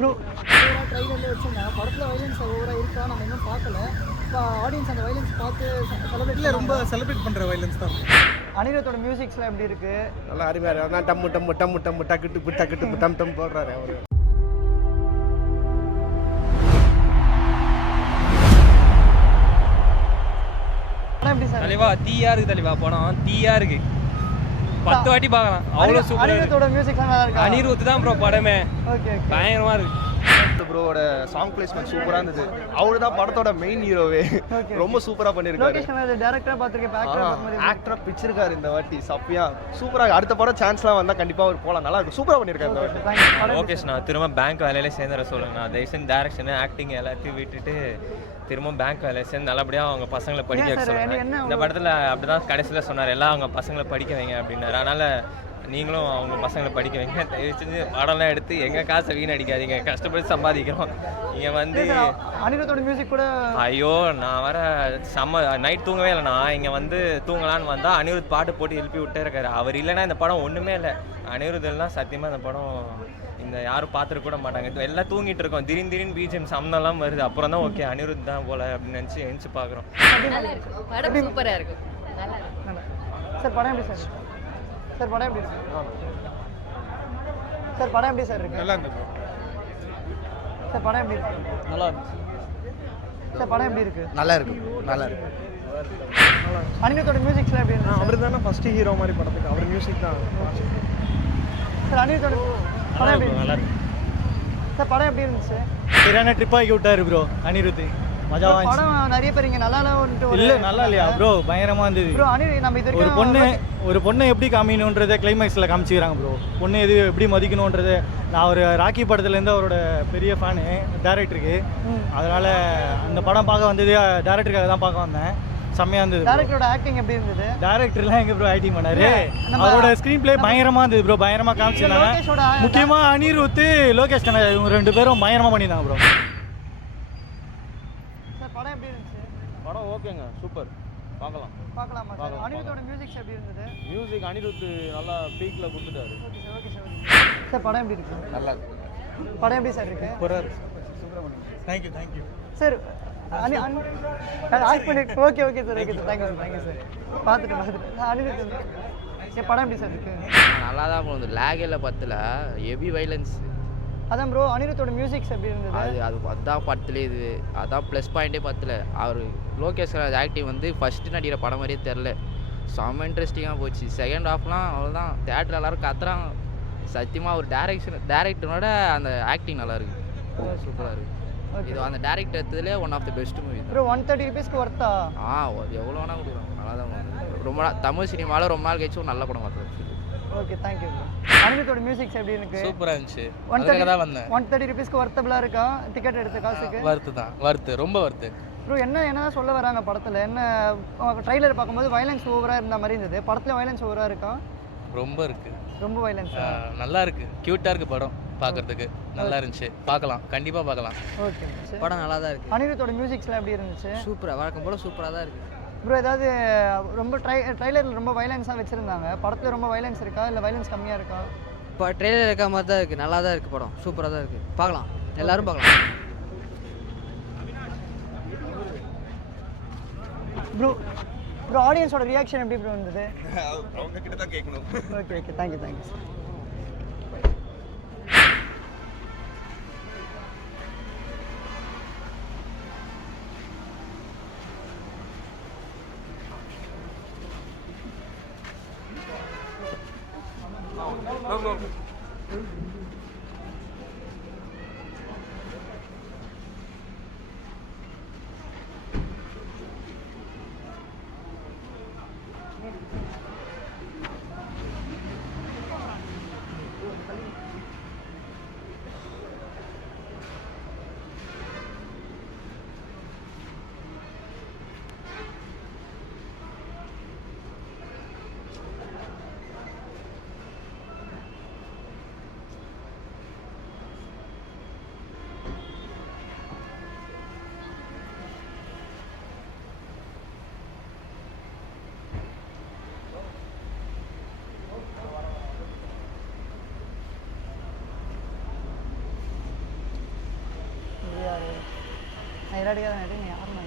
Bro ட்ரைலரில் வச்சுருந்தாங்க படத்தில் violence ஓவராக இருக்கா நம்ம இன்னும் பார்க்கல. இப்போ ஆடியன்ஸ் அந்த வைலன்ஸ் பார்த்து செலிப்ரேட் இல்லை ரொம்ப செலிப்ரேட் பண்ணுற வைலன்ஸ் தான். அனிருத்தோட மியூசிக்ஸ்லாம் எப்படி இருக்குது? நல்லா அருமையாக தான் டம்மு டம்மு டம்மு டம்மு டக்கு டக்கு டம் டம் போடுறாரு அவர். எப்படி சார் தலைவா தீயா இருக்கு தலைவா, படம் தீயா இருக்கு, 10 வாட்டி பார்க்கலாம், அவ்வளோ சூப்பர். அனிருத்தோட மியூசிக்லாம் நல்லா இருக்கு. அனிருத் தான் ப்ரோ படமே, ஓகே பயங்கரமா இருக்கு. ப்ரோவோட சாங் பிளேஸ்மெண்ட் சூப்பராக இருந்தது. அவரு தான் படத்தோட மெயின் ஹீரோவே, ரொம்ப சூப்பராக பண்ணியிருக்காரு. லொகேஷன் டேரக்டரா பார்த்துருக்கேன், ஆக்டரா பிச்சிருக்காரு இந்த வாட்டி சப்பியா சூப்பராக. அடுத்த படம் சான்ஸ்லாம் வந்தால் கண்டிப்பாக அவர் போகலாம், நல்லா இருக்கும், சூப்பராக பண்ணியிருக்காரு இந்த வாட்டி. லோகேஷ் நான் திரும்ப பேங்க் வேலையில சேர்ந்துற சொல்லுங்க. நான் தயவுசெய்து டேரக்ஷன் ஆக்டிங் எல்லாத்தையும் விட்டுட்டு திரும்ப பேங்க் வேலையை சேர்ந்து நல்லபடியாக அவங்க பசங்களை படிக்க வைக்க சொல்லுங்க. இந்த படத்தில் அப்படிதான் கடைசியில் சொன்னார், எல்லாம் அவங்க பசங்களை படிக்க வைங்க அப்படின்னாரு. அதனால நீங்களும் அவங்க பசங்களை படிக்க வைங்க, தயவு செஞ்சு படம்லாம் எடுத்து எங்கள் காசை வீணடிக்காதீங்க, கஷ்டப்பட்டு சம்பாதிக்கிறோம். நீங்கள் வந்து அனிருத்தோட மியூசிக் கூட ஐயோ நான் வர செம்ம நைட் தூங்கவே இல்லை. நான் இங்கே வந்து தூங்கலான்னு வந்தால் அனிருத் பாட்டு போட்டு எழுப்பி விட்டே இருக்காரு. அவர் இல்லைன்னா இந்த படம் ஒன்றுமே இல்லை. அனிருத் எல்லாம் சத்தியமாக இந்த படம் இந்த யாரும் பார்த்துட்டு கூட மாட்டாங்க. எல்லாம் தூங்கிட்டு இருக்கோம், திடீர்னு பிஜிஎம் சம்மந்தம்லாம் வருது. அப்புறம் தான் ஓகே அனிருத் தான் போல அப்படின்னு நினச்சி பார்க்குறோம். சூப்பராக இருக்கு. சார் படம் எப்படி சார்? சார் படம் எப்படி இருக்கு? சார் படம் எப்படி சார் இருக்கு? நல்லா இருந்தது. சார் படம் எப்படி இருக்கு? நல்லா இருந்துச்சு. சார் படம் எப்படி இருக்கு? நல்லா இருக்கு, நல்லா இருக்கு. அனிருத்தோட மியூசிக்ஸ்லாம் எப்படி இருந்துச்சு? அவர் தானே ஃபஸ்ட்டு ஹீரோ மாதிரி படத்துக்கு, அவர் மியூசிக் தான். சார் அனிருத்தோட படம் எப்படி நல்லா இருக்கு? சார் படம் எப்படி இருந்துச்சு? சரியான ட்ரிப் ஆக்கி விட்டாரு ப்ரோ அனிருத், மஜாவா இருந்துச்சு. படம் நிறைய பேர் இங்கே நல்லா இல்லை நல்லா இல்லையா ப்ரோ? பயங்கரமாக இருந்தது ப்ரோ. அனிருத் நம்ம இது ஒரு பொண்ணை எப்படி காமிக்கணுன்றதை கிளைமேக்ஸில் காமிச்சிக்கிறாங்க ப்ரோ. பொண்ணு எது எப்படி மதிக்கணுன்றதை. நான் ஒரு ராக்கி படத்துலேருந்து அவரோட பெரிய ஃபேனு டேரக்டருக்கு, அதனால் அந்த படம் பார்க்க வந்தது டேரக்டருக்காக தான் பார்க்க வந்தேன். செம்மையாக இருந்தது. டேரக்டரோட ஆக்டிங் எப்படி இருந்தது? டேரக்டர்லாம் எங்கே ப்ரோ ஆக்டிங் பண்ணாரு? அவரோட ஸ்க்ரீன் பிளே பயங்கரமாக இருந்தது ப்ரோ, பயங்கரமாக காமிச்சிருந்தாங்க. முக்கியமாக அனிருத் லோகேஷ் கண்ணா இவங்க 2 பேரும் பயங்கரமாக பண்ணியிருந்தாங்க ப்ரோ. சார் படம் எப்படி இருந்துச்சு? படம் ஓகேங்க, சூப்பர், பார்க்கலாமா சார்? அனிருத்தோட மியூசிக்ஸ் எப்படி இருந்தது? மியூசிக் அனிருத் நல்லா பீக்கில் கொடுத்துட்டாரு. Okay sir, okay sir. Sir படம் எப்படி இருக்கு? நல்லா இருக்கு. படம் எப்படி சார் இருக்கு? தேங்க்யூ சார் ஆக்ட் பண்ணி okay okay sir, okay sir, thank you sir. பார்த்துட்டு அனிருத் சார் படம் எப்படி சார் இருக்கு? நல்லா தான் போகுது, லேக் இல்லை, பத்தில் ஹெவி வைலன்ஸ். அதான் ப்ரோ அனிருத்தோட மியூசிக்ஸ் எப்படி இருந்தது? அதான் படத்துலேயே இது அதான் ப்ளஸ் பாயிண்ட்டே பத்தில். அவர் லோகேஷ் ஆக்டிங் வந்து ஃபஸ்ட்டு நடிக்கிற படம் மாதிரியே தெரில, செம்ம இன்ட்ரெஸ்டிங்காக போச்சு. செகண்ட் ஹாஃப்லாம் அவ்வளோதான், தேட்டர் எல்லாரும் கத்துறாங்க. சத்தியமாக ஒரு டேரக்டரோட அந்த ஆக்டிங் நல்லாயிருக்கு, சூப்பராக இருக்குது. இது அந்த டேரக்டர் எடுத்ததுலேயே one of the best movie. Bro 130 ரூபீஸ்க்கு ஒர்த்தா? எவ்வளோ வேணால் கொடுக்குறோம், நல்லா தான் போகுது. ரொம்ப நாள் தமிழ் சினிமாவில் ரொம்ப நாள் கழிச்சு ஒரு நல்ல படம் பார்த்துருச்சு. Okay thank you bro. அனிருத்தோட மியூசிக்ஸ் எப்படி இருக்கு? சூப்பராக இருந்துச்சு. 130 ரூபீஸ்க்கு ஒர்த்தபிளாக இருக்கா டிக்கெட் எடுத்த காசுக்கு? வருத்து ரொம்ப வருத்து ப்ரோ. என்ன சொல்ல வராங்க படத்தில்? என்ன ட்ரைலர் பார்க்கும்போது வைலன்ஸ் ஓவராக இருந்த மாதிரி இருந்தது, படத்தில் வைலன்ஸ் ஓவராக இருக்கா? ரொம்ப இருக்கு, ரொம்ப வைலன்ஸ். நல்லா இருக்கு, க்யூட்டாக இருக்கு படம் பார்க்கறதுக்கு, நல்லா இருந்துச்சு, பார்க்கலாம், கண்டிப்பாக பார்க்கலாம். ஓகே, படம் நல்லா தான் இருக்கு. அனிருத்தோட மியூசிக்ஸ்லாம் எப்படி இருந்துச்சு? சூப்பராக, வழக்கம் போல் சூப்பராக தான் இருக்கு ப்ரோ. ஏதாவது ரொம்ப ட்ரைலரில் ரொம்ப வைலன்ஸாக வச்சுருந்தாங்க, படத்தில் ரொம்ப வைலன்ஸ் இருக்கா இல்லை வைலன்ஸ் கம்மியாக இருக்கா? இப்போ ட்ரெயிலர் இருக்க மாதிரி தான் இருக்குது, நல்லா தான் இருக்குது படம், சூப்பராக தான் இருக்குது, பார்க்கலாம், எல்லோரும் பார்க்கலாம். ப்ரோ ஆடியன்ஸோட ரியாக்ஷன் எப்படி ப்ரோ இருந்தது? அவங்க கிட்ட தான் கேட்கணும். Okay thank you sir. நான் எல்லாடிக்காக நடிகை யாரும்